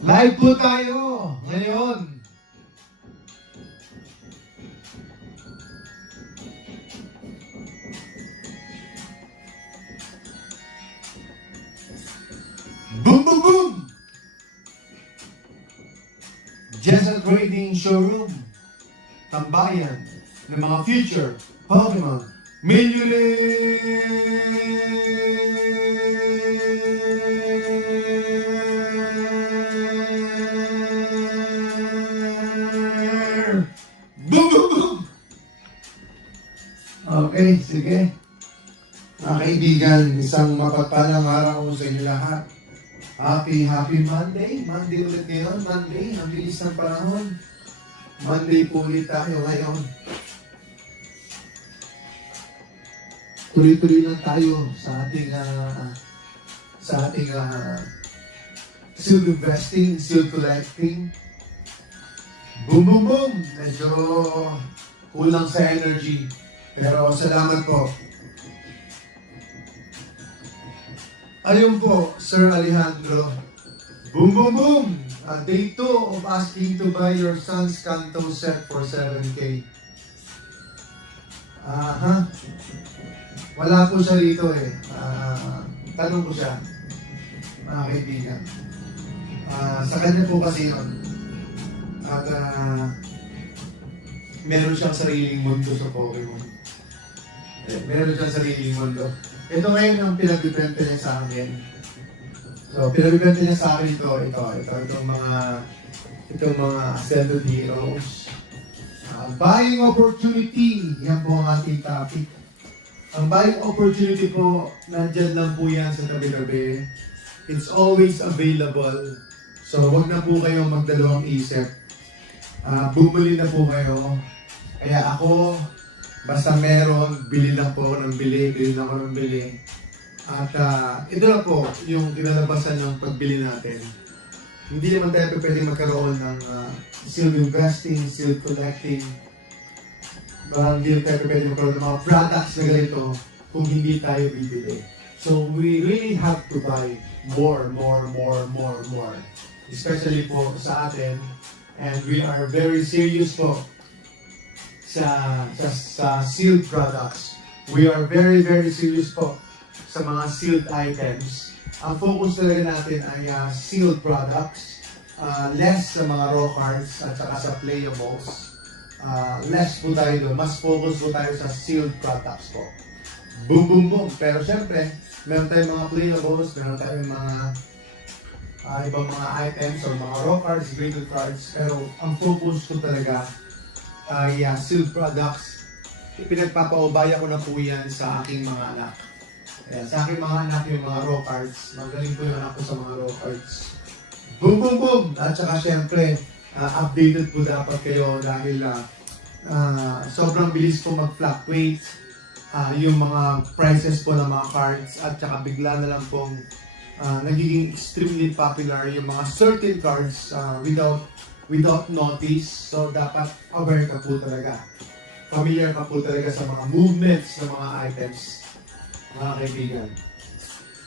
Live po tayo ngayon. Boom, boom, boom! Jessa Trading Showroom. Tambayan ng mga future Pokemon Millionaire! Boom, boom, boom! Okay, sige. Mga kaibigan, isang mapagpalang araw sa inyo lahat. Happy Monday. Monday ulit ngayon. Monday, ang bilis ng panahon. Monday po ulit tayo ngayon. Tuloy-tuloy lang tayo sa ating seal investing, seal collecting. Boom, boom, boom! Medyo kulang sa energy. Pero salamat po. Ayun po, Sir Alejandro. Boom, boom, boom! Day 2 of asking to buy your son's Kanto set for 7K. Aha. Wala po siya rito eh. Tanong ko siya, mga kaibigan. Sa kanya po kasi yun. At meron siyang sariling mundo sa Pokemon. Meron siyang sariling mundo. Ito ngayon ang pinagbibenta niya sa akin. So, pinagbibenta niya sa akin itong mga Ascended Heroes. Buying opportunity, yan po ang ating topic. Ang buying opportunity po, nandyan lang po yan sa tabi-tabi. It's always available. So, wag na po kayong magdalawang isip. Bumili na po kayo. Kaya ako, basta meron, bili lang po ako ng bili ng bili. At ito na po yung kinalabasan ng pagbili natin. Hindi naman tayo pwedeng magkaroon ng seal investing, seal collecting. Hindi tayo pwedeng magkaroon ng mga products na ganito kung hindi tayo bibili. So we really have to buy more. Especially po sa atin. And we are very serious po sa sealed products. We are very serious po sa mga sealed items. Ang focus talaga natin ay sealed products, less sa mga raw cards at saka sa playables. Less po tayo doon. Mas focus po tayo sa sealed products po. Boom, boom, boom. Pero syempre, meron tayong mga playables, meron tayong mga ibang mga items or mga raw cards, graded cards. Pero ang focus ko talaga ay sealed products. Pinagpapaubaya ko na po yan sa aking mga anak. Kaya sa aking mga anak yung mga raw cards. Magaling po yung anak ko sa mga raw cards. Boom, boom, boom! At saka syempre, updated po dapat kayo dahil sobrang bilis po mag-fluctuate yung mga prices po ng mga cards at saka bigla na lang pong nagiging extremely popular yung mga certain cards without notice. So dapat aware ka po talaga. Familiar ka po talaga sa mga movements ng mga items, mga kaibigan.